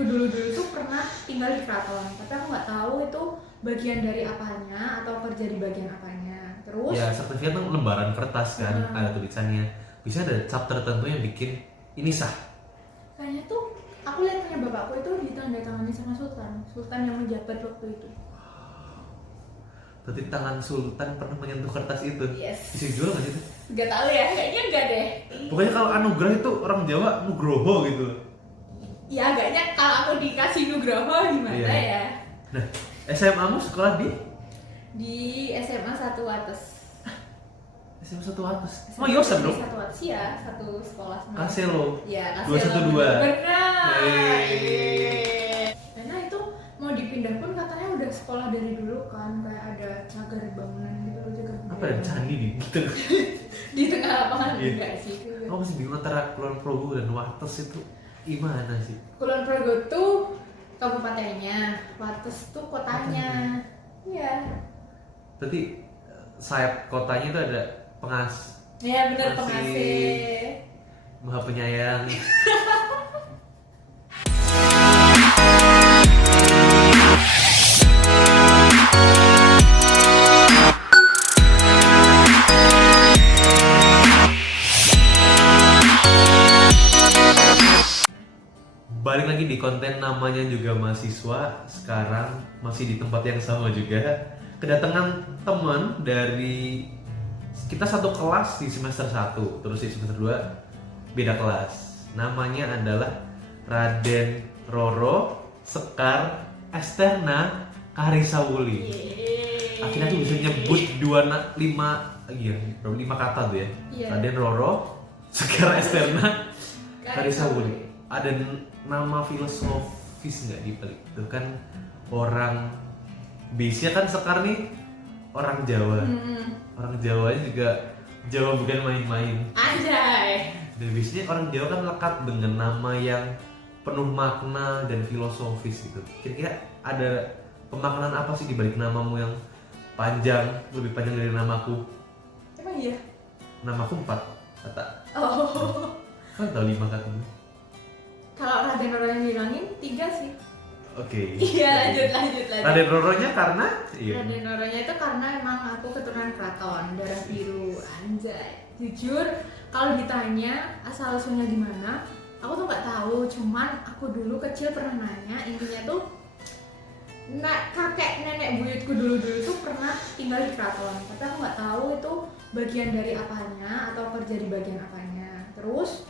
buyutku dulu tuh pernah tinggal di keraton, tapi aku nggak tahu itu bagian dari apanya atau kerja di bagian apanya. Terus Ya sertifikat kan lembaran kertas kan, ada tulisannya. Bisa ada cap tertentu yang bikin ini sah. kayaknya tuh aku lihat punya bapakku itu ditandatangani sama sultan yang menjabat waktu itu. Berarti tangan sultan pernah menyentuh kertas itu. Yes. Bisa dijual nggak sih itu? Nggak tahu ya, kayaknya enggak deh. Pokoknya kalau anugerah itu orang Jawa nugroho gitu. Ya agaknya kalau aku dikasih Nugroho gimana Iya. ya? Nah, SMA-mu sekolah di Di SMA 1 Atas. SMA 1 Atas. Oh, Yosep dong. 1 Atas ya, satu sekolah sama. Kaselo. Iya, 212. Benar. Yeay. Karena itu mau dipindah pun katanya udah sekolah dari dulu kan, kayak ada cagar bangunan gitu juga. Apa ada candi di gitu? Di tengah lapangan Iya. enggak sih? Aku masih bingung antara Kulon Progo dan Wates itu gimana sih? Kulon Progo tuh kabupatennya, Wates tuh kotanya. Iya. Berarti sayap kotanya itu ada Ya benar Masih- pengasih. Maha Penyayang. Balik lagi di konten namanya juga mahasiswa. Sekarang masih di tempat yang sama juga. Kedatangan teman dari kita satu kelas di semester 1, terus di semester 2 beda kelas. Namanya adalah Raden Roro Sekar Esterna Karisawuli. Yeay. Akhirnya tuh bisa nyebut 5 kata tuh ya. Iya. Raden Roro Sekar Esterna Karisawuli. Ada nama filosofis nggak di balik itu kan? Orang base-nya kan Sekar nih orang Jawa. Orang Jawa juga Jawa bukan main-main. Anjay. Dan biasanya orang Jawa kan lekat dengan nama yang penuh makna dan filosofis gitu. Kira-kira ada pemaknaan apa sih di balik namamu yang panjang, lebih panjang dari namaku? Emang iya? Namaku 4 kata. Oh. Kan tahu 5 kata. Kalau Raden Roro yang hilangin 3 sih. Oke. Iya, lanjut. Raden Roronya karena Raden Roronya itu karena emang aku keturunan keraton, darah biru. Anjay. Jujur, kalau ditanya asal usulnya gimana, aku tuh nggak tahu. Cuman aku dulu kecil pernah nanya, intinya tuh kakek nenek buyutku dulu tuh pernah tinggal di keraton, tapi aku nggak tahu itu bagian dari apanya atau kerja di bagian apanya. Terus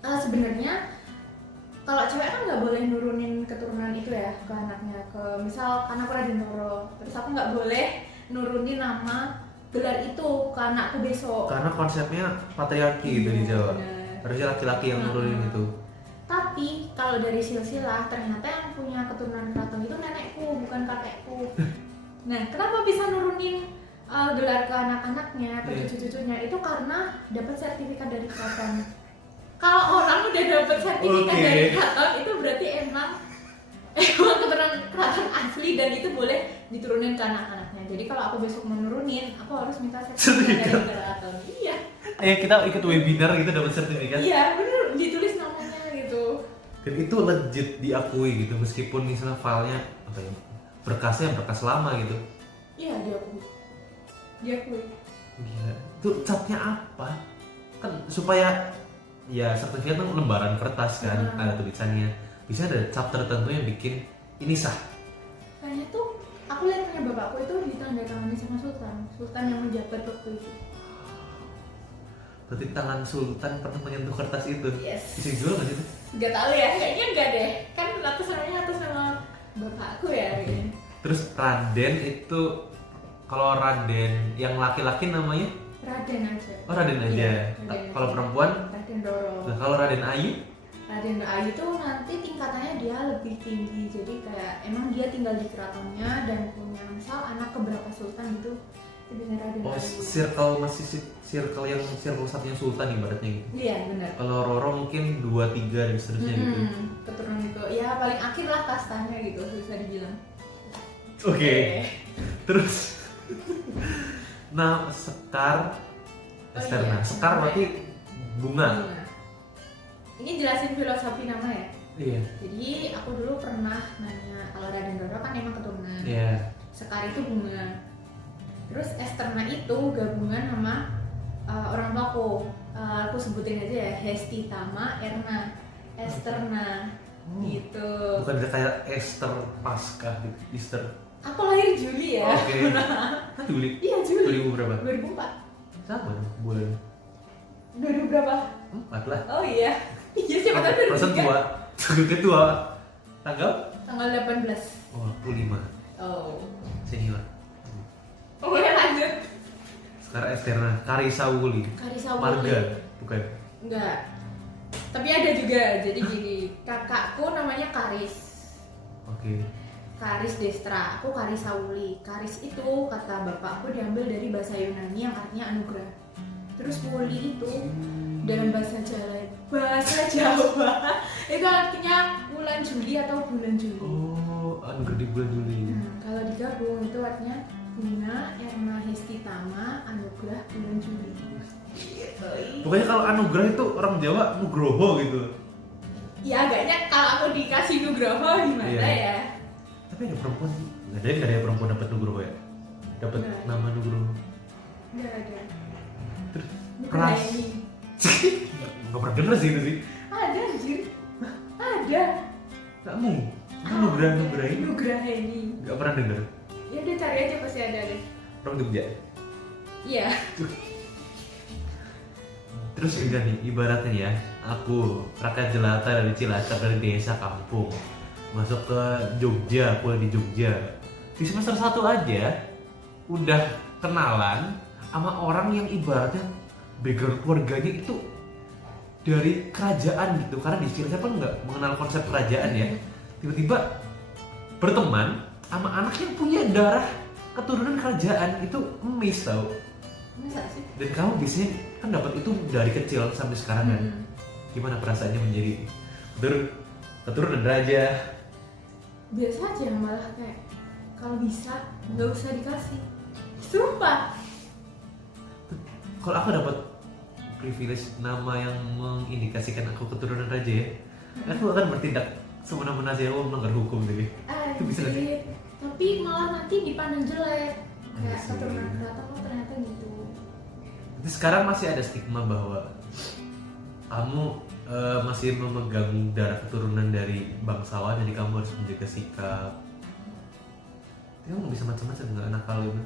sebenarnya kalau cewek kan nggak boleh nurunin keturunan itu ya ke anaknya, ke misal karena aku Raden Roro, terus aku nggak boleh nurunin nama gelar itu ke anakku besok. karena konsepnya patriarki gitu di Jawa. Bener. Harusnya laki-laki yang nurunin itu. Tapi kalau dari silsilah ternyata yang punya keturunan keraton itu nenekku, bukan kakekku. Nah, kenapa bisa nurunin gelar ke anak-anaknya, ke Iya. cucu-cucunya? Itu karena dapat sertifikat dari keraton. Kalau orang udah dapat sertifikat Oke. dari keraton, itu berarti emang keturunan keraton asli dan itu boleh diturunin ke anak-anaknya. Jadi kalau aku besok mau nurunin, aku harus minta sertifikat dari keraton. Iya. Kita ikut webinar gitu dapat sertifikat. Iya, bener ditulis namanya gitu. Dan itu legit diakui gitu meskipun misalnya filenya apa ya, berkasnya berkas lama gitu. Iya, diakui. Gila. Itu capnya apa? Kan supaya ya sertifikat kan lembaran kertas kan, ada tulisannya. Bisa ada cap tertentu yang bikin ini sah. Kayaknya tuh aku lihat punya bapakku itu ditandatangani sama sultan yang menjabat waktu itu. Berarti tangan sultan pernah menyentuh kertas itu. Yes. Bisa dijual nggak sih itu? Gak tahu ya, kayaknya enggak deh. Kan aku sebenarnya atas nama bapakku ya. Kayaknya. Terus Raden itu, kalau Raden yang laki-laki namanya? Raden aja. Oh, Raden aja. Iya, Raden Kalau aja. perempuan? Raden Roro. Nah, kalau Raden Ayu? Raden Ayu tuh nanti tingkatannya dia lebih tinggi. Jadi kayak emang dia tinggal di keratonnya dan punya misal anak keberapa sultan gitu. Itu bisa Raden Oh, Ayu. circle masih circle yang circle satunya sultan ibaratnya gitu. Iya, benar. Kalau Roro mungkin 2, 3 dan seterusnya gitu. Keturunan itu ya paling akhir lah kastanya gitu bisa dibilang. Oke. Terus nah, Sekar Esterna. iya. Sekar berarti bunga. Ini jelasin filosofi nama ya? Iya. Jadi aku dulu pernah nanya, kalau Raden Roro kan emang keturunan. Iya. Sekar itu bunga. Terus Esterna itu gabungan sama orang tuaku. Aku sebutin aja ya, Hesti Tama Erna. Esterna. Gitu. Bukan kayak Esther Pasca gitu, Easter. Aku lahir Juli ya. Oke. Kan Juli. Iya Juli. 2000 berapa? 2004. Sama dong bulan. 2000 berapa? 4 lah. Oh iya. Iya siapa tahu Persen 2003. tua. Tanggal ketua. Tanggal? Tanggal 18. Oh, aku 5. Oh. Senior. Oh ya lanjut. Sekarang Esterna, Karisa Wuli. Karisa Wuli. Marga, bukan. Enggak. Tapi ada juga. Jadi gini, kakakku namanya Karis. Oke. Karis Destra, aku Karisa Wuli. Karis itu kata bapakku diambil dari bahasa Yunani yang artinya anugerah. Terus Wuli itu dalam bahasa Jawa itu artinya bulan Juli atau bulan Juli. Oh, anugerah di bulan Juli. Nah, kalau digabung itu artinya Bunga Erna Hesti Tama anugerah bulan Juli. Pokoknya kalau anugerah itu orang Jawa Nugroho gitu. Ya agaknya kalau aku dikasih Nugroho gimana Iya. ya? Tapi ada perempuan, nggak ada yang perempuan dapat Nugroho ya? Dapat Nggak. nama Nugroho. Enggak ada. Terus Nugraha Pras. ini. Nggak pernah denger sih itu sih. Ada anjir. Ada. Kamu Nugraha ini Nugraha ini. nggak pernah denger. Ya udah cari aja pasti ada deh. Orang Jogja. Iya. Terus enggak nih, ibaratnya ya, aku rakyat jelata dari Cilacap, dari desa kampung, masuk ke Jogja, kuliah di Jogja. Di semester 1 aja udah kenalan sama orang yang ibaratnya background keluarganya itu dari kerajaan gitu, karena di Cilacap kan nggak mengenal konsep kerajaan ya. Tiba-tiba berteman sama anak yang punya darah keturunan kerajaan, itu emis tau. Masa sih? Dan kamu biasanya kan dapat itu dari kecil sampai sekarang kan. Hmm. Gimana perasaannya menjadi keturunan raja? Biasa aja malah kayak kalau bisa nggak usah dikasih. Sumpah. Kalau aku dapat privilege nama yang mengindikasikan aku keturunan raja ya, aku akan bertindak semena-mena saja, melanggar hukum deh. Itu bisa nggak sih? Anjir. Tapi malah nanti dipandang jelek. Kayak Iya sih. keturunan keraton kok ternyata gitu. Tapi sekarang masih ada stigma bahwa kamu masih memegang darah keturunan dari bangsawan, jadi kamu harus menjaga sikap. Kamu nggak bisa macam-macam, nggak nakal itu.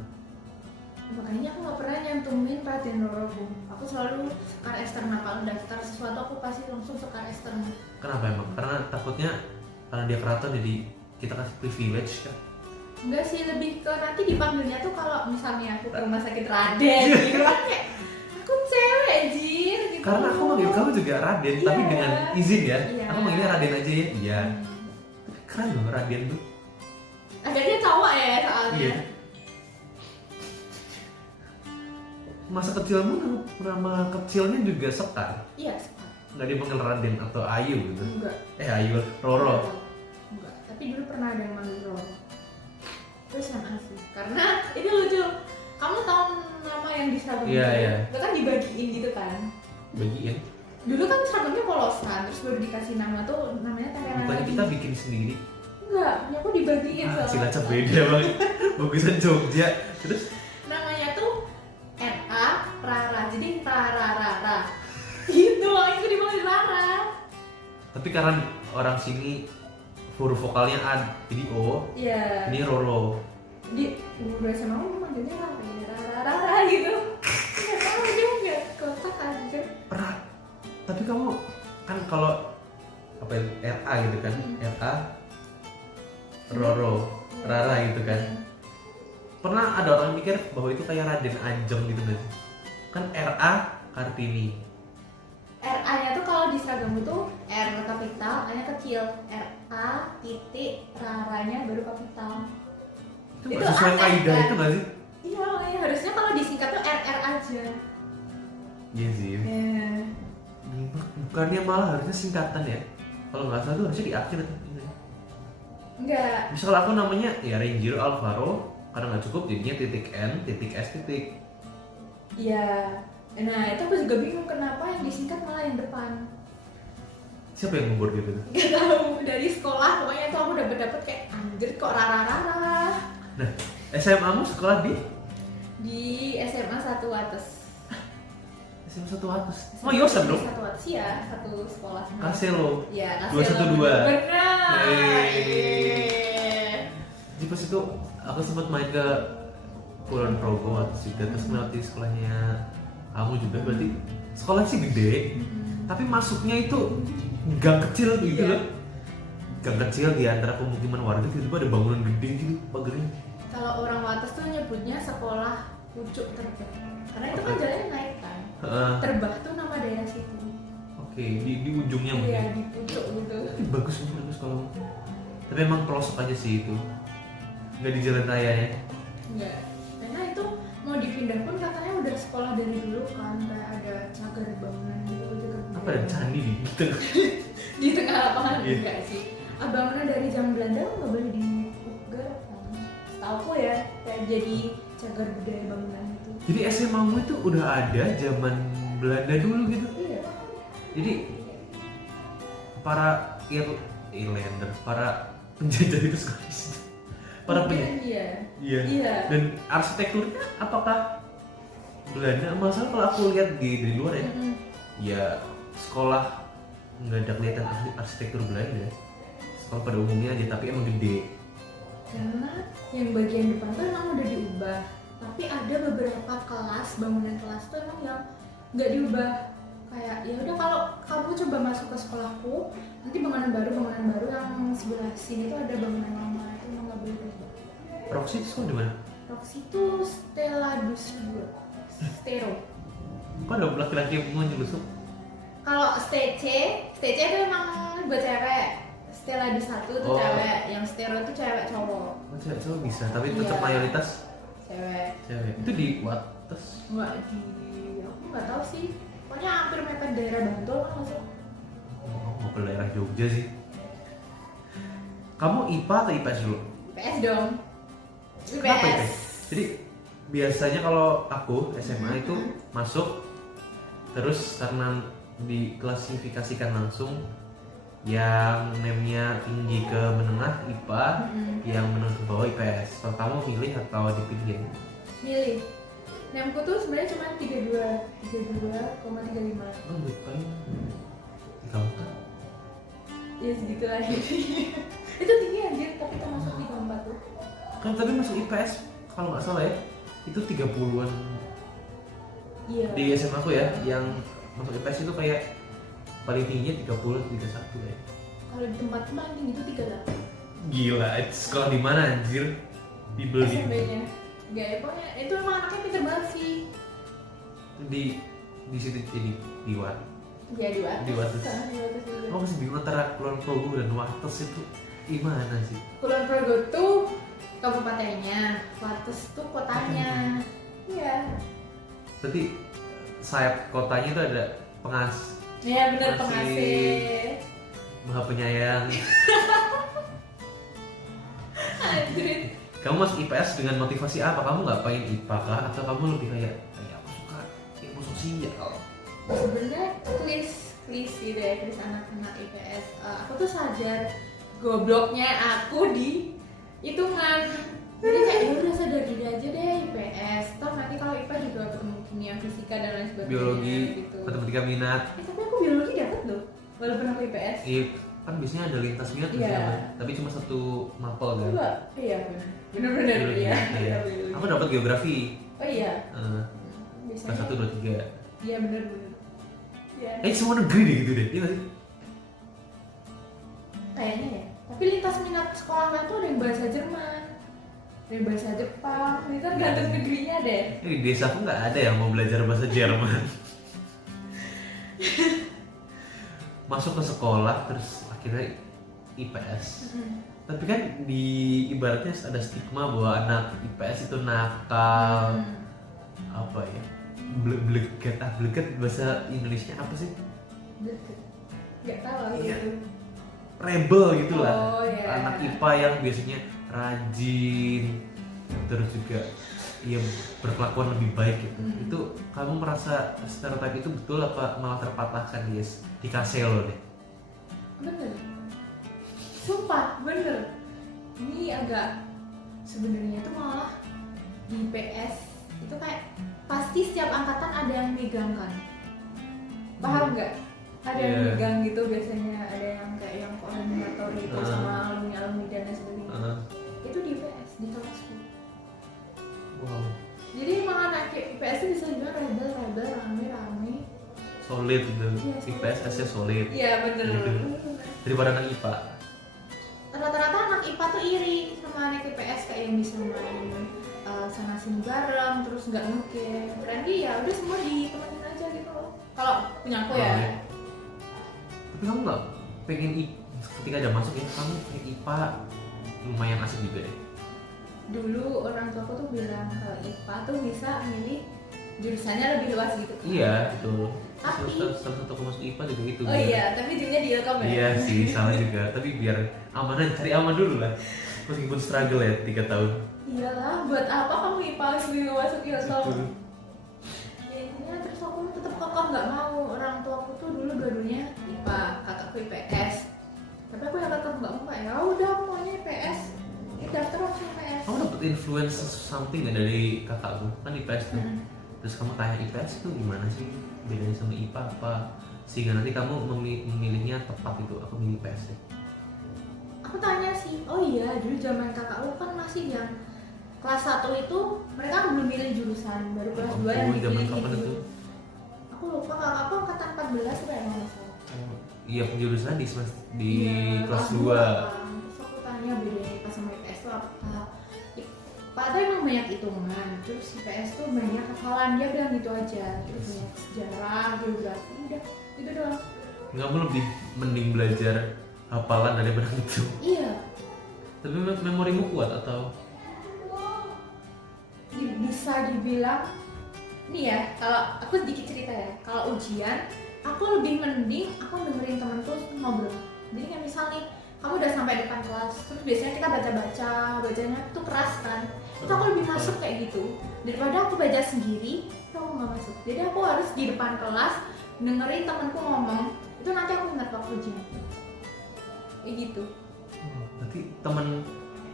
Makanya aku nggak pernah nyantumin Raden Roro. Aku selalu sekar eksternal. Kalau daftar sesuatu aku pasti langsung sekar eksternal. Kenapa emang? Karena takutnya karena dia keraton jadi kita kasih privilege kan? Enggak sih, lebih ke nanti dipanggilnya tuh kalau misalnya aku ke rumah sakit Raden gitu kan kayak aku cewek jir gitu. Karena aku manggil kamu juga Raden, Iya. tapi dengan izin ya. Iya. Aku manggilnya Raden aja ya. Iya. Hmm. Keren loh Raden tuh. Agaknya cowok ya soalnya. Iya. Masa kecilmu nama kecilnya juga Sekar. Iya, Sekar. Nggak dipanggil Raden atau Ayu gitu. Enggak. Ayu, Roro. Enggak. Tapi dulu pernah ada yang manggil Roro. Terus yang asli. Karena ini lucu. Kamu tahu nama yang di seragam Iya, itu? iya. Itu kan dibagiin gitu kan. Bagiin. Dulu kan seragamnya polosan, terus baru dikasih nama tuh namanya Tangerang Bukannya lagi. kita bikin sendiri. Enggak, punya aku dibagiin Ah, soalnya. Cilacap beda banget. Bagusan Jogja. Terus Namanya tuh R.A. Rara, jadi Rara. Gitu, itu dipanggil Rara. tapi karena orang sini huruf vokalnya A, jadi O. Iya. Ini Roro. Di udah sama aku manggilnya Rara gitu. Enggak tahu juga, kotak aja. Tapi kamu kan kalau apa ya, RA gitu kan, RA Roro, Rara gitu kan. Pernah ada orang mikir bahwa itu kayak Raden Ajeng gitu kan? Kan RA Kartini. RA-nya tuh kalau di seragam itu R kapital, A-nya kecil. RA titik Rara-nya baru kapital. Itu Itu nggak sesuai aneh, kaidah kan? itu nggak sih? Iya, makanya harusnya kalau disingkat tuh RR aja. Iya sih. Ya. Bukannya malah harusnya singkatan ya? Kalau nggak salah tuh harusnya di akhir tuh. Enggak. Misal aku namanya ya Renjiro Alvaro, karena nggak cukup jadinya titik N, titik S, titik. Iya. Nah, itu aku juga bingung kenapa yang disingkat malah yang depan. Siapa yang ngebor gitu? Gak tahu, dari sekolah pokoknya tuh aku dapet kayak anjir kok rara-rara. Nah, SMA mu sekolah Di SMA 1 atas. SMA 1 atas. Oh, Yosan dong. 1 atas ya, satu sekolah sama. Kaselo. Iya, 212. Benar. Jadi pas itu aku sempat main ke Kulon Progo atau juga terus melewati sekolahnya kamu juga, berarti sekolah sih gede, tapi masuknya itu gang kecil gitu Iya. loh. Gang kecil di antara pemukiman warga, tiba-tiba ada bangunan gede gitu pagarnya. Kalau orang Wates tuh nyebutnya sekolah pucuk terbah. Karena itu kan jalannya naik kan. Terbah tuh nama daerah situ. Oke, di ujungnya Iya, mungkin. di pucuk gitu. Bagus kalau. Tapi emang pelosok aja sih itu. Nggak di jalan raya ya. Enggak. Karena itu mau dipindah pun katanya udah sekolah dari dulu kan, kayak ada cagar bangunan gitu juga. Apa ada candi di gitu? Di tengah lapangan Iya. enggak sih. Bangunan dari zaman Belanda nggak boleh dipugar kan. Setahu ya, kayak jadi cagar budaya bangunan itu. Jadi SMA mu itu udah ada zaman Belanda dulu gitu. Iya. Jadi para Irlander, para penjajah itu sekolah di situ. Para penjajah. Iya. Iya. Iya. Dan arsitekturnya apakah Belanda? Masalah kalau aku lihat dari luar ya, Mm-mm. ya sekolah nggak ada kelihatan arsitektur Belanda. Sekolah pada umumnya aja, tapi emang gede. Karena yang bagian depan tuh emang udah diubah, tapi ada beberapa kelas, bangunan kelas tuh emang yang nggak diubah. Kayak ya udah, kalau kamu coba masuk ke sekolahku, nanti bangunan baru yang sebelah sini tuh ada bangunan lama, itu emang nggak boleh diubah. Roxy itu sekolah di mana? Roxy itu Stella Dus 2 Stero. Kok ada laki-laki yang mau nyelusuk? Kalau STC itu emang buat cewek. Stella Dus 1 tuh Oh. cewek, yang Stero itu cewek cowok. Oh, cewek bisa, tapi tetap Iya. mayoritas Cewek. cewek. Itu di Wates. Nggak di, aku nggak tahu sih. Pokoknya hampir mepet daerah Bantul kan masuk. Oh, mau ke daerah Jogja sih. Kamu IPA atau IPS dulu? IPS dong. Kenapa IPS. IPS? Jadi biasanya kalau aku SMA itu masuk terus karena diklasifikasikan langsung yang name-nya tinggi ke menengah IPA, yang menengah ke bawah IPS. Kalau kamu milih atau dipilih? Milih. Namku tuh sebenarnya cuma 32,35. Oh, paling di kamu kan? Ya segitu lah. Itu tinggi anjir, tapi termasuk 34 tuh. Kan tapi masuk IPS kalau nggak salah ya, itu 30-an Iya. di SMA aku ya, yang masuk IPS itu kayak paling tingginya 30, 31 ya. Kalau di tempat paling tinggi itu 38. Gila, itu sekolah di mana anjir? Dibeli SMP-nya. Enggak ya, pokoknya itu emang anaknya pinter banget sih. di situ ini di Wat. Ya di Wates. Di Wates. Di Wates juga. Oh, masih bingung antara Kulon Progo dan Wates itu gimana sih? Kulon Progo tuh kabupatennya, Wates tuh kotanya. Iya. Berarti sayap kotanya itu ada pengas, Iya benar, Masih- pengasih. Maha Penyayang. Anjir. Kamu masuk IPS dengan motivasi apa? Kamu nggak pengen IPA kah? Atau kamu lebih kayak aku suka ilmu sosial? Sebenarnya klis gitu ya, klis anak-anak IPS. Aku tuh sadar gobloknya aku di hitungan. Jadi kayak ya udah sadar diri aja deh IPS. Toh nanti kalau IPA juga ketemu kimia, fisika dan lain sebagainya Biologi, gitu. matematika minat. Tapi aku biologi dapat loh, walaupun aku IPS. Iya, kan biasanya ada lintas minat di Iya. sana. Tapi cuma satu mapel kan. Enggak, iya benar Biologi, iya. iya. Biologi. Aku dapat geografi. Oh iya, Kelas biasanya. 1, 2, 3. Iya benar. Iya. Semua negeri deh gitu deh. Iya nggak sih? Kayaknya ya. Tapi lintas minat sekolahnya tuh ada yang bahasa Jerman, ada yang bahasa Jepang, itu tergantung negerinya deh. Di desa aku nggak ada yang mau belajar bahasa Jerman. Masuk ke sekolah terus akhirnya IPS. Tapi kan di ibaratnya ada stigma bahwa anak IPS itu nakal, apa ya? Bleget bahasa Indonesia apa sih? Gak tahu aku Iya. itu. Rebel gitu lah. Oh, iya. Anak IPA yang biasanya rajin, terus juga ya berkelakuan lebih baik gitu. Itu kamu merasa stereotip itu betul apa malah terpatahkan di Kaselo deh? bener, sumpah bener. Ini agak sebenarnya itu malah di PS itu kayak pasti setiap angkatan ada yang megang kan, paham nggak? Ada yang Iya. megang gitu biasanya, ada yang kayak yang koordinator gitu sama alumni dan lain sebagainya. Itu di PS di kelasku. Wow, Jadi emang anak IPS itu bisa juga rebel rame-rame. solid gitu. Iya, solid. IPS-nya solid. Iya bener. Gitu. Daripada anak IPA. Rata-rata anak IPA tuh iri sama anak IPS kayak yang bisa main sana sini bareng, terus nggak ngegame. Friendly ya udah semua ditemenin aja gitu loh. Kalau punya aku ya. Tapi kamu nggak pengen ketika ada masuk ya, kamu IPA lumayan asik juga ya? Dulu orang tua aku tuh bilang kalau IPA tuh bisa milih jurusannya lebih luas gitu kan. Iya, betul. Tapi- Salah satu aku masuk IPA juga itu. Oh iya, tapi ujungnya di Ilkom ya. Iya sih, salah juga. Tapi biar aman, cari aman dulu lah. Meskipun struggle ya 3 tahun. Iyalah, buat apa kamu IPA lebih masuk Ilkom? Betul. Ya intinya terus aku tetap kekeh nggak mau. Orang tua aku tuh dulu dua-duanya IPA, kakakku IPS. Tapi aku yang tetap nggak mau, ya udah aku maunya IPS. Daftar langsung IPS. Kamu dapet influence something nggak dari kakakmu? Kan IPS tuh. Hmm. Terus kamu tanya IPS itu gimana sih? Bedanya sama IPA apa? Sehingga nanti kamu memilihnya tepat itu. Aku milih IPS deh. Aku tanya sih, oh iya dulu zaman kakakku kan masih yang kelas 1 itu mereka belum milih jurusan, baru kelas 2 yang Oh, zaman dipilih kapan gitu. itu? Aku lupa, kakakku angkatan 14 apa ya nggak salah. Iya, penjurusan di Iya, kelas 2. kan. Terus aku tanya bedanya IPA sama IPS itu apa? IPA tuh emang banyak hitungan, terus IPS tuh banyak hafalan, dia bilang gitu aja. Terus banyak sejarah, geografi, udah gitu doang. Kamu lebih mending belajar hafalan daripada itu. Iya, Tapi memorimu kuat atau? bisa dibilang nih ya, kalau aku sedikit cerita ya, kalau ujian aku lebih mending aku dengerin temanku ngobrol. Jadi kayak misal nih kamu udah sampai depan kelas, terus biasanya kita baca-baca, bacanya tuh keras kan, itu aku lebih masuk kayak gitu daripada aku baca sendiri, itu aku nggak masuk. Jadi aku harus di depan kelas dengerin temanku ngomong, itu nanti aku ingat waktu ujian kayak gitu. Berarti teman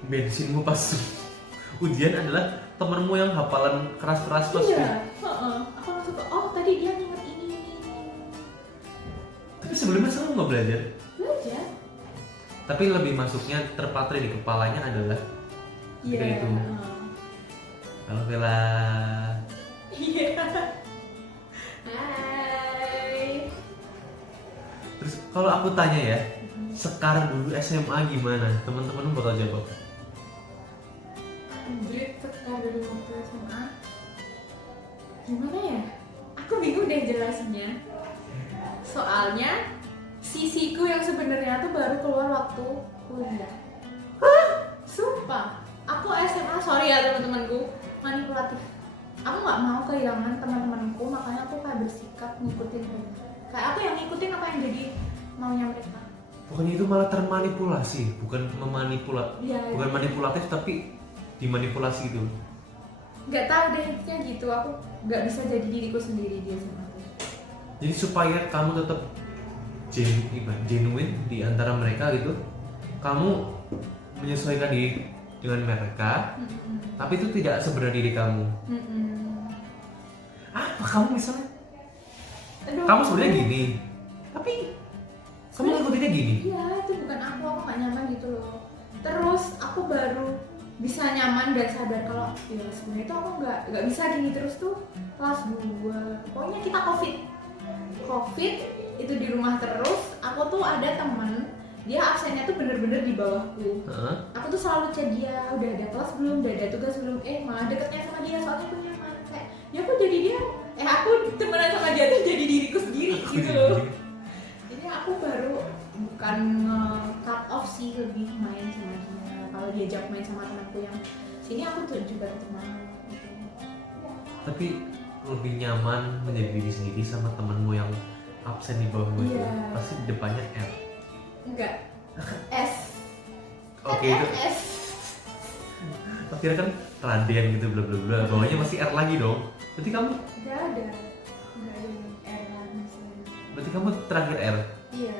bensinmu pas ujian adalah temanmu yang hafalan keras-keras pas. Iya, aku langsung ke, oh tadi dia inget ini. Tapi sebelumnya kamu nggak belajar. Belajar. Tapi lebih masuknya terpatri di kepalanya adalah ketika Iya. itu. Halo Vela. Iya. Hai. Terus kalau aku tanya ya, sekarang dulu SMA gimana? Teman-temanmu bakal jawab. Anjir, sekarang dari waktu SMA. Gimana ya? Aku bingung deh jelasinnya. Soalnya sisiku yang sebenarnya tuh baru keluar waktu kuliah. Sumpah, aku SMA, sorry ya teman-temanku, manipulatif. Aku nggak mau kehilangan teman-temanku, makanya aku kayak bersikap ngikutin mereka. Kayak aku yang ngikutin apa yang jadi maunya mereka. Pokoknya itu malah termanipulasi, bukan Iya. bukan manipulatif tapi dimanipulasi gitu. Nggak tahu deh intinya gitu. Aku nggak bisa jadi diriku sendiri di SMA. Jadi supaya kamu tetap genuine di antara mereka gitu, kamu menyesuaikan diri dengan mereka, tapi itu tidak sebenarnya diri kamu. Apa kamu misalnya? Aduh. Kamu sebenarnya gini, tapi kamu ngikutinnya gini. Iya, itu bukan aku nggak nyaman gitu loh. Terus aku baru bisa nyaman dan sadar kalau ya sebenarnya itu aku nggak bisa gini terus tuh kelas 2. Pokoknya kita covid itu di rumah terus. Aku tuh ada temen, dia absennya tuh bener-bener di bawahku. Aku tuh selalu chat dia, udah ada kelas belum, udah ada tugas belum, malah deketnya sama dia soalnya aku nyaman. Kayak ya aku jadi dia, aku temenan sama dia tuh jadi diriku sendiri gitu loh. Jadi aku baru bukan cut off sih, lebih main sama dia. Kalau diajak main sama temanku yang sini aku tuh juga tetap mau gitu. Tapi lebih nyaman menjadi diri sendiri sama temenmu yang absen di bawahmu itu. Iya. Pasti di depannya R. Enggak. S. Oke Kan itu. S. Akhirnya kan Raden gitu bla bla bla. Bawahnya masih R lagi dong. Berarti kamu Enggak ada yang R lagi selain. berarti kamu terakhir R. Iya.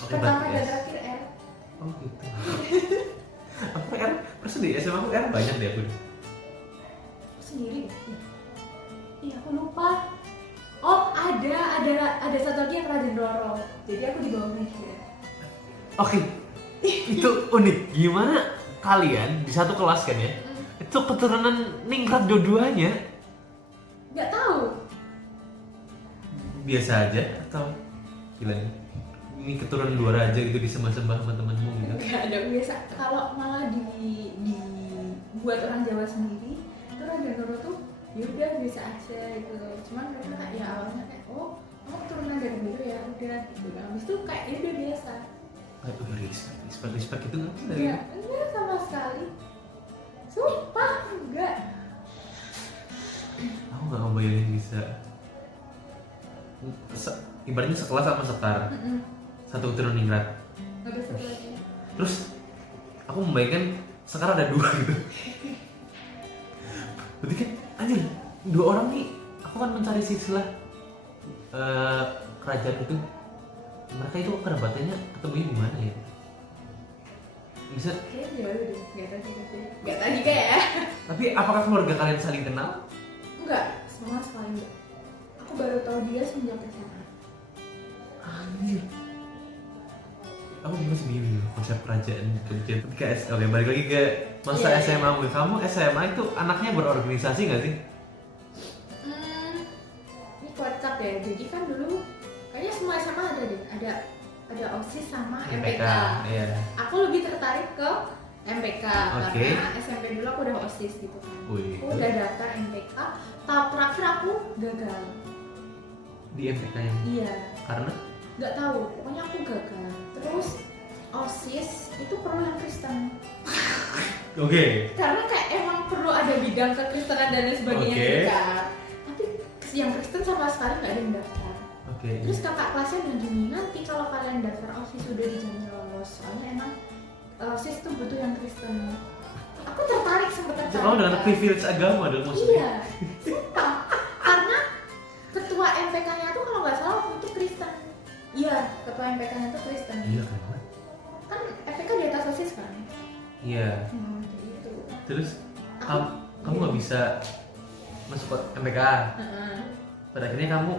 Oke, Pertama berarti dan S. terakhir R. Oh gitu. Aku R, persen di SMA aku R banyak deh aku. Aku sendiri deh. Iya, aku lupa. Oh, ada satu lagi yang rajin Roro. Jadi aku di bawahnya dia. Oke, itu unik. Gimana kalian di satu kelas kan ya? Itu keturunan ningrat dua-duanya? Nggak tahu. Biasa aja atau gila nih? Ini keturunan dua raja gitu disembah-sembah sama temenmu gitu? Nggak ada biasa. Kalau malah buat orang Jawa sendiri, itu rajin Roro tuh ya udah biasa aja gitu. Cuman mereka kayak ya awalnya kayak oh kamu keturunan dari biru ya udah gitu. Nah, habis itu kayak ya udah biasa. Aduh, respect itu nggak dari Enggak sama sekali. Sumpah enggak. aku nggak ngebayangin bisa ibaratnya sekelas sama Sekar, satu keturunan ningrat. Ada satu lagi. Terus aku membayangkan Sekar ada dua gitu. Berarti kan anjir, dua orang nih aku kan mencari silsilah kerajaan itu. Mereka itu kerabatannya ketemunya di mana ya? Bisa. Kayaknya jauh deh, nggak tadi kayak. Tapi apakah keluarga kalian saling kenal? Enggak, sama sekali enggak. Aku baru tahu dia semenjak SMA. Anjir. Aku masih bingung loh konsep kerajaan ketika oke, balik lagi ke masa Iya. SMA mu. Kamu SMA itu anaknya berorganisasi nggak sih? Ini kocak ya. Jadi kan dulu kayaknya semua SMA ada deh. Ada OSIS sama MPK. Iya. Aku lebih tertarik ke MPK Oke. karena SMP dulu aku udah OSIS gitu kan. Wih. Aku udah daftar MPK. Tahap terakhir aku gagal. Di MPK yang Iya. karena Nggak tahu. Pokoknya aku gagal. Terus OSIS itu perlu yang Kristen. oke. Karena kayak emang perlu ada bidang kekristenan dan lain sebagainya Oke. gitu kan. Tapi yang Kristen sama sekali nggak ada yang daftar. Oke. Terus kakak kelasnya bilang gini, nanti kalau kalian daftar OSIS udah dijamin lolos. Soalnya emang OSIS tuh butuh yang Kristen. Aku tertarik, sempet tertarik. Kamu dengan kan. privilege agama dong maksudnya? Iya, sumpah. Karena ketua MPK-nya tuh kalau nggak salah waktu itu Kristen. Iya, ketua MPK-nya tuh Kristen. Iya kan? Kan MPK di atas OSIS kan? Iya. Kayak gitu. Terus kamu nggak bisa masuk ke MPK. Heeh. Pada akhirnya kamu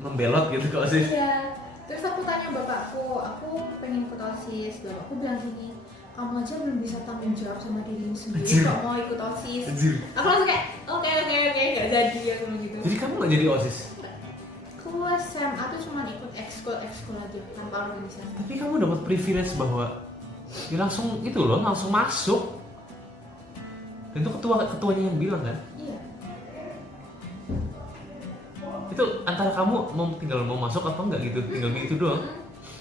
membelot gitu ke OSIS. Iya. Terus aku tanya bapakku, aku pengen ikut OSIS. Bapakku bilang gini, kamu aja belum bisa tanggung jawab sama dirimu sendiri Anjir. kok mau ikut OSIS. Anjir. Aku langsung kayak, oke, nggak jadi aku bilang gitu. Jadi kamu nggak jadi OSIS? Aku SMA tuh cuma ikut ekskul aja tanpa organisasi. Tapi kamu dapat privilege bahwa ya langsung itu loh, langsung masuk. Dan itu ketuanya yang bilang kan? Iya. Itu antara kamu tinggal mau masuk apa enggak gitu, tinggal gitu doang.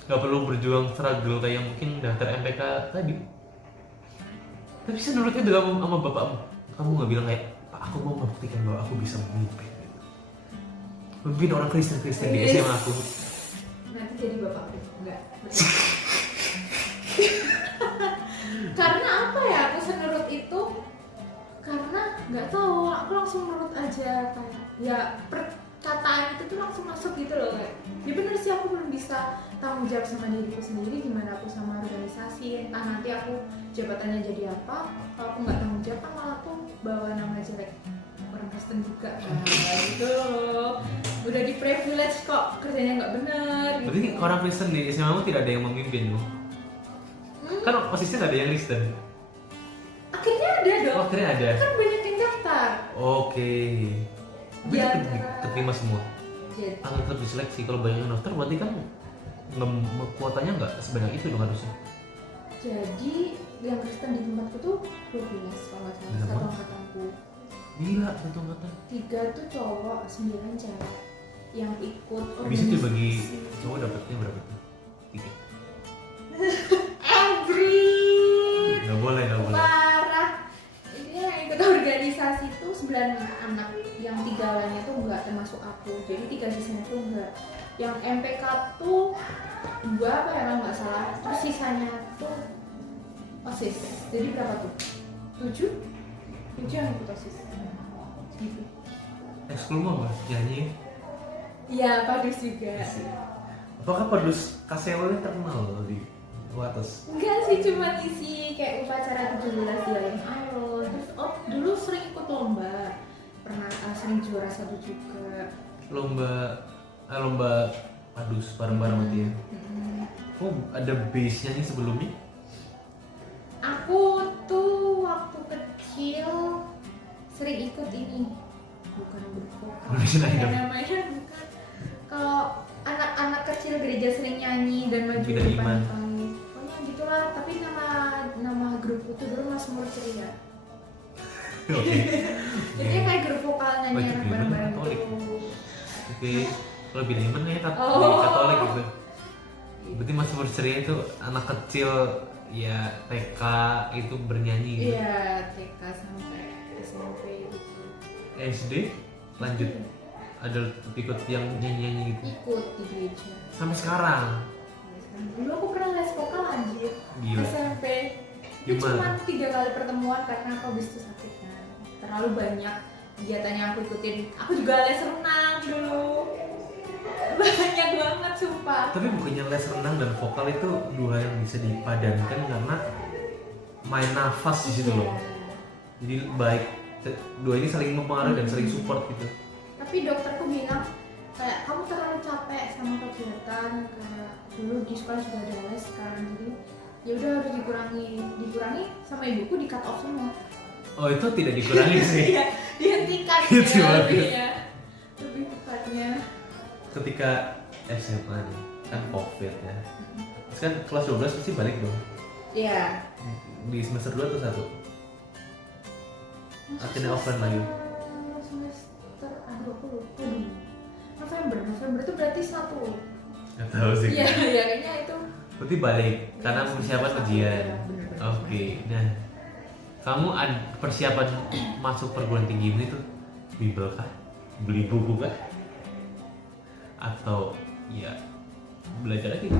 Gak perlu berjuang struggle kayak mungkin daftar MPK tadi. Tapi bisa nurutnya dengan sama bapakmu. Kamu nggak bilang kayak, Pak aku mau membuktikan bahwa aku bisa memimpin. Memimpin orang Kristen di SMA aku. Nanti jadi bapakku. Enggak. Karena apa ya aku senurut itu? Karena nggak tahu, aku langsung nurut aja kayak ya perkataan itu tuh langsung masuk gitu loh kayak. Ya bener sih aku belum bisa tanggung jawab sama diriku sendiri, gimana aku sama organisasi, entah nanti aku jabatannya jadi apa. Kalau aku nggak tanggung jawab kan malah aku bawa nama jelek orang Kristen juga kan gitu loh. Udah di privilege kok kerjanya nggak bener gitu. Berarti orang Kristen di SMA kamu tidak ada yang memimpin loh. Kan OSISnya nggak ada yang Kristen. Akhirnya ada dong. Oh, akhirnya ada. Kan banyak yang daftar. Oke. Tapi Di tetap antara- keterima semua. Jadi, Akan tetap diseleksi. Kalau banyak yang daftar berarti kan kuotanya nggak sebanyak itu dong harusnya. jadi yang Kristen di tempatku tuh 12 kalau nggak salah, Berapa? satu angkatanku. Gila, satu angkatan. 3 tuh cowok, 9 cewek yang ikut Bisa tuh bagi organisasi. cowok dapatnya berapa tuh? 3. Every Nggak boleh. parah. Intinya yang ikut organisasi tuh 9 anak, yang 3 lainnya tuh enggak termasuk aku. Jadi 3 sisanya tuh enggak. Yang MPK tuh 2 apa ya kalau nggak salah. Terus sisanya tuh OSIS. Jadi berapa tuh? 7 yang ikut OSIS. Gitu. Ekskul mau apa? Nyanyi? Iya, bagus juga. Apakah pedus Kaselo ini terkenal loh di Wates? Enggak sih, cuma isi kayak upacara 17 dilain Ayo. Terus dulu sering ikut lomba. Pernah sering juara 1 juga. Lomba padus bareng-bareng gitu ya. Oh, ada base-nya nih sebelumnya? Aku tuh waktu kecil sering ikut ini. Bukan bervokal. Namanya bukan. Kalau anak-anak kecil gereja sering nyanyi dan maju Bina di Iman. pantai. Pokoknya gitulah, tapi nama grupku tuh dulu Mazmur Ceria. Oke. Jadi kayak grup vokal nyanyi Wajib anak Iman bareng-bareng Katolik. gitu. Oke. Kalau Bina Iman kayaknya Oh. Katolik gitu. Berarti Mazmur Ceria itu anak kecil ya TK itu bernyanyi gitu. Iya, TK sampai SMP gitu. SD lanjut ada ikut yang nyanyi-nyanyi gitu. Ikut di gereja. Sampai sekarang. Dulu aku pernah les vokal anjir. Gila. SMP. Itu Gimana? cuma 3 kali pertemuan karena aku habis itu sakit kan. Terlalu banyak kegiatan yang aku ikutin. Aku juga les renang dulu. Banyak banget sumpah. Tapi bukannya les renang dan vokal itu dua yang bisa dipadankan karena main nafas di situ loh. Jadi baik dua ini saling mempengaruhi dan saling support gitu. Tapi dokterku bilang kayak kamu terlalu capek sama kegiatan, kayak dulu di sekolah juga ada les kan, jadi ya udah harus dikurangi sama ibuku di cut off semua. Oh itu tidak dikurangi sih. Iya, dihentikan Itu ya, bagus. lebih tepatnya. Ketika SMA nih kan COVID ya. Terus kan kelas 12 pasti balik dong. Iya. Di semester 2 atau 1? Akhirnya offline lagi. Semester aku lupa dulu. November itu berarti 1. Gak tahu sih. Iya, kayaknya itu. Berarti balik karena persiapan ujian. Bener-bener. Oke, nah kamu persiapan masuk perguruan tinggi ini tuh bimbel kah? Beli buku kah? Atau ya belajar aja gitu?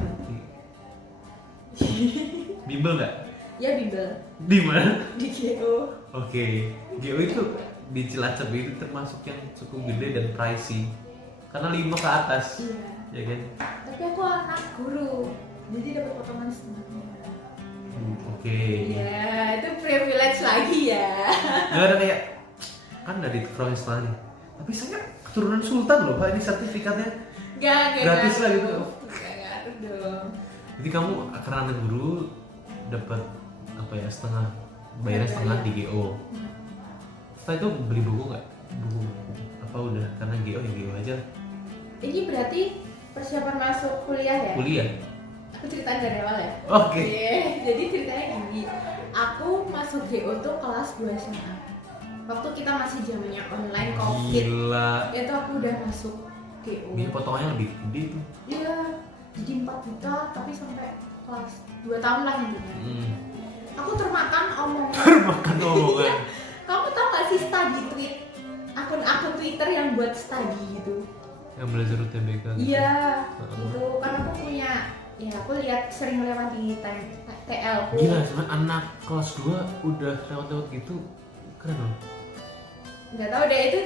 Bimbel nggak? Ya bimbel Di mana? di GO. Oke, GO itu di Cilacap itu termasuk yang cukup gede dan pricey karena 5 ke atas, Iya. ya kan? Tapi aku anak guru, jadi dapat potongan setengahnya. Oke. Iya, itu privilege lagi ya. Nggak ada kayak kan dari Provinsi Selatan nih. Tapi saya keturunan Sultan loh, Pak, ini sertifikatnya. Gak Gratis lah gitu. Gak ngaruh dong. Jadi kamu karena anak guru dapat apa ya setengah bayarnya setengah di GO. Setelah itu beli buku nggak? Buku apa udah karena GO ya GO aja. Ini berarti persiapan masuk kuliah ya? Kuliah. Aku ceritain dari awal ya. Oke. Jadi ceritanya gini, aku masuk GO tuh kelas 2 SMA. Waktu kita masih zamannya online COVID, Gila. itu aku udah masuk GO. Ini potongannya lebih gede tuh. Iya, jadi 4 juta tapi sampai kelas 2 tahun lah intinya. Aku termakan omongan. Makan omongan. Kamu tau gak sih study tweet? Akun-akun Twitter yang buat study gitu. Yang belajar UTBK gitu. Iya, Heeh. itu kan aku punya, ya aku lihat sering lewat di TL ku. Gila, cuman anak kelas 2 udah lewat-lewat gitu keren loh. Nggak tahu deh, itu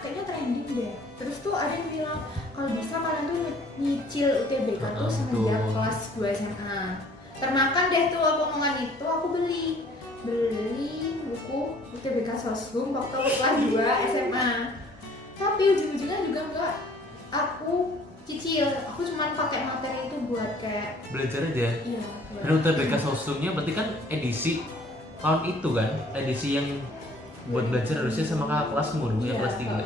kayaknya trending deh. Terus tuh ada yang bilang kalau bisa kalian tuh nyicil UTBK tuh semenjak betul. kelas 2 SMA. Termakan deh tuh omongan itu, aku beli buku UTBK Soshum waktu aku kelas 2 SMA. Tapi ujung-ujungnya juga enggak aku cicil, aku cuma pakai materi itu buat kayak Belajar aja. iya. Dan UTBK Sosumnya berarti kan edisi tahun itu kan, edisi yang buat belajar harusnya sama kakak kelasmu dulu ya kelas 3.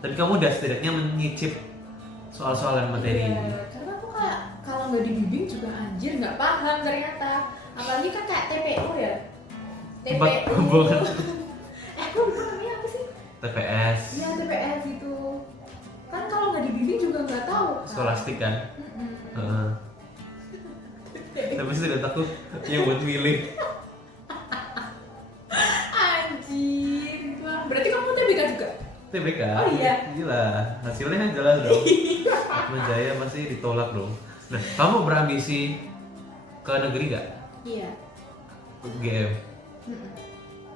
Tapi kamu udah setidaknya menyicip soal-soalan materi ini. Iya, karena aku kayak kalau nggak dibimbing juga anjir nggak paham ternyata. Apalagi kan kayak TPU ya. Tempat TPU. pembuangan. Aku lupa namanya apa sih? TPS, Iya TPS gitu. Kan kalau nggak dibimbing juga nggak tahu. Kan? skolastik kan. Mm-mm. Heeh. Tapi sih tidak takut ya buat milih. Anjir, gitu. Berarti kamu TBK juga? TBK. Oh iya. Gila, hasilnya kan jelas dong. Atma Jaya pasti ditolak dong. Nah, kamu berambisi ke negeri nggak? Iya. UGM. Mm-mm.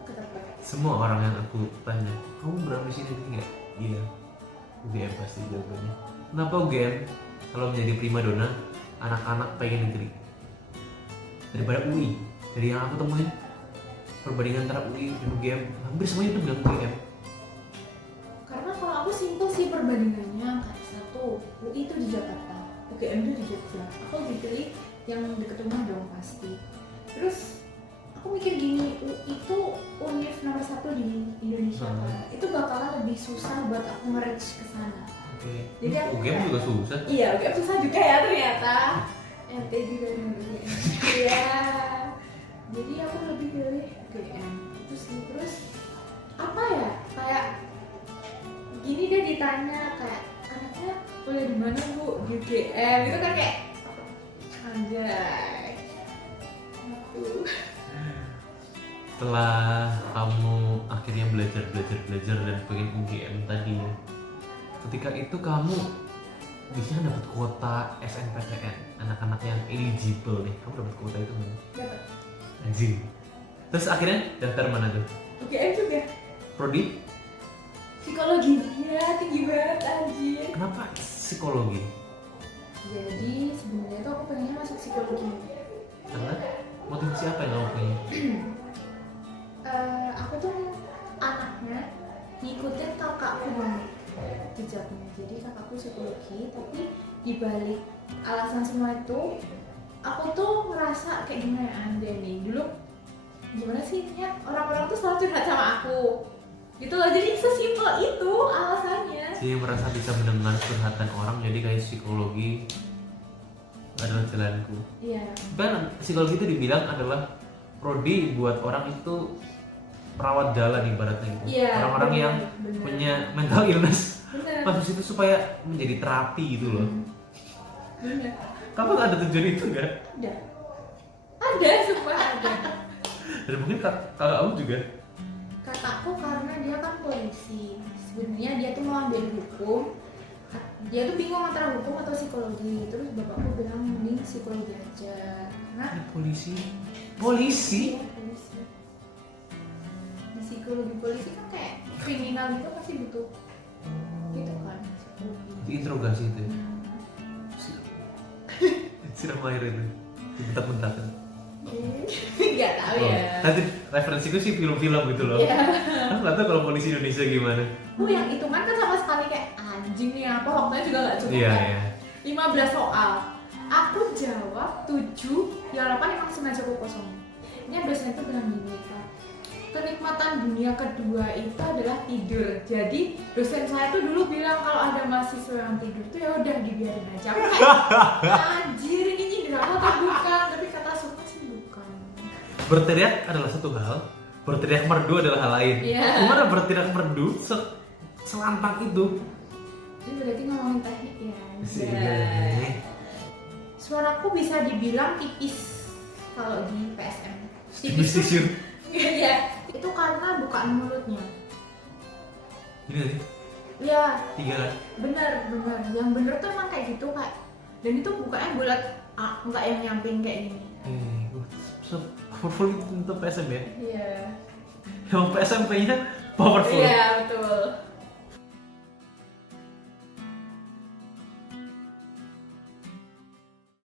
Ketebak. Semua orang yang aku tanya, kamu berambisi negeri nggak? Iya. UGM pasti jawabannya. Kenapa UGM? kalau menjadi primadona anak-anak pengen negeri daripada UI. Dari yang aku temuin perbandingan antara UI dan UGM hampir semuanya itu bilang UGM. Karena kalau aku simpel sih perbandingannya, kayak satu UI itu di Jakarta, UGM itu di Jogja. Aku dipilih yang deket rumah dong pasti. Terus aku mikir gini, UI itu univ nomor 1 di Indonesia kan. Itu bakalan lebih susah buat aku nge-reach ke sana. Oke. Jadi aku UGM kayak- juga susah. Iya, UGM susah juga ya ternyata. MT juga dengan UGM. Iya. Jadi aku lebih pilih UGM. Terus apa ya? Kayak gini deh ditanya kayak anaknya kuliah di mana Bu? Di UGM. Itu kan kayak anjay. Gitu. Setelah kamu akhirnya belajar dan pengen UGM tadi, ketika itu kamu bisa dapat kuota SNPTN, anak-anak yang eligible nih, kamu dapat kuota itu nggak? Dapat. Anjing. Terus akhirnya daftar mana tuh? UGM juga. Prodi? Psikologi dia tinggi banget anjir. Kenapa psikologi? Jadi sebenarnya tuh aku pengennya masuk psikologi. Karena motivasi apa yang kamu punya? Aku tuh anaknya ngikutin kakakku banget jejaknya. Jadi kakakku psikologi, tapi dibalik alasan semua itu, aku tuh ngerasa kayak gimana ya anda nih dulu gimana sih ya orang-orang tuh selalu curhat sama aku gitu loh. Jadi sesimpel itu alasannya. Jadi merasa bisa mendengar curhatan orang, jadi kayak psikologi adalah jalanku. Iya. Kan psikologi itu dibilang adalah prodi buat orang itu perawat jalan ibaratnya gitu. Iya. Orang-orang yang bener. punya mental illness Bener. masuk situ supaya menjadi terapi gitu loh. Bener. Kamu ada tujuan itu nggak? Ada sumpah ada. Dan mungkin kakak kamu juga. Kakakku karena dia kan polisi, sebenarnya dia tuh mau ambil hukum, dia tuh bingung antara hukum atau psikologi. Terus bapakku bilang mending psikologi aja karena Ini polisi. iya, polisi. Di psikologi polisi kan kayak kriminal gitu pasti butuh gitu kan psikologi. Diinterogasi itu. Ya? Siram air itu. Dibentak-bentakan. Nggak tahu ya. Nanti referensiku sih film-film gitu loh. Iya. Aku nggak tahu kalau polisi Indonesia gimana. Yang hitungan kan sama sekali kayak anjing nih apa waktunya juga nggak cukup Iya, kan. iya. 15 soal. Aku jawab 7, yang 8 emang sengaja aku kosongin. Ini dosen tuh bilang gini, Kak, kenikmatan dunia kedua itu adalah tidur. Jadi dosen saya tuh dulu bilang kalau ada mahasiswa yang tidur tuh ya udah dibiarin aja. Aku kayak anjir ini nyindir aku atau bukan? Tapi kata Sukma sih bukan. Berteriak adalah satu hal, berteriak merdu adalah hal lain. Iya. Gimana berteriak merdu selantang itu? Ini berarti ngomongin teknik ya. Iya. Suaraku bisa dibilang tipis kalau di PSM. Tipis tisu. Iya, itu karena bukaan mulutnya. Ini nih, Ya, 3 kan? bener. Yang bener tuh emang kayak gitu kak. Dan itu bukannya bulat, enggak yang nyamping kayak gini. Powerful itu untuk PSM ya? Iya. Yang PSMP-nya powerful. Iya betul.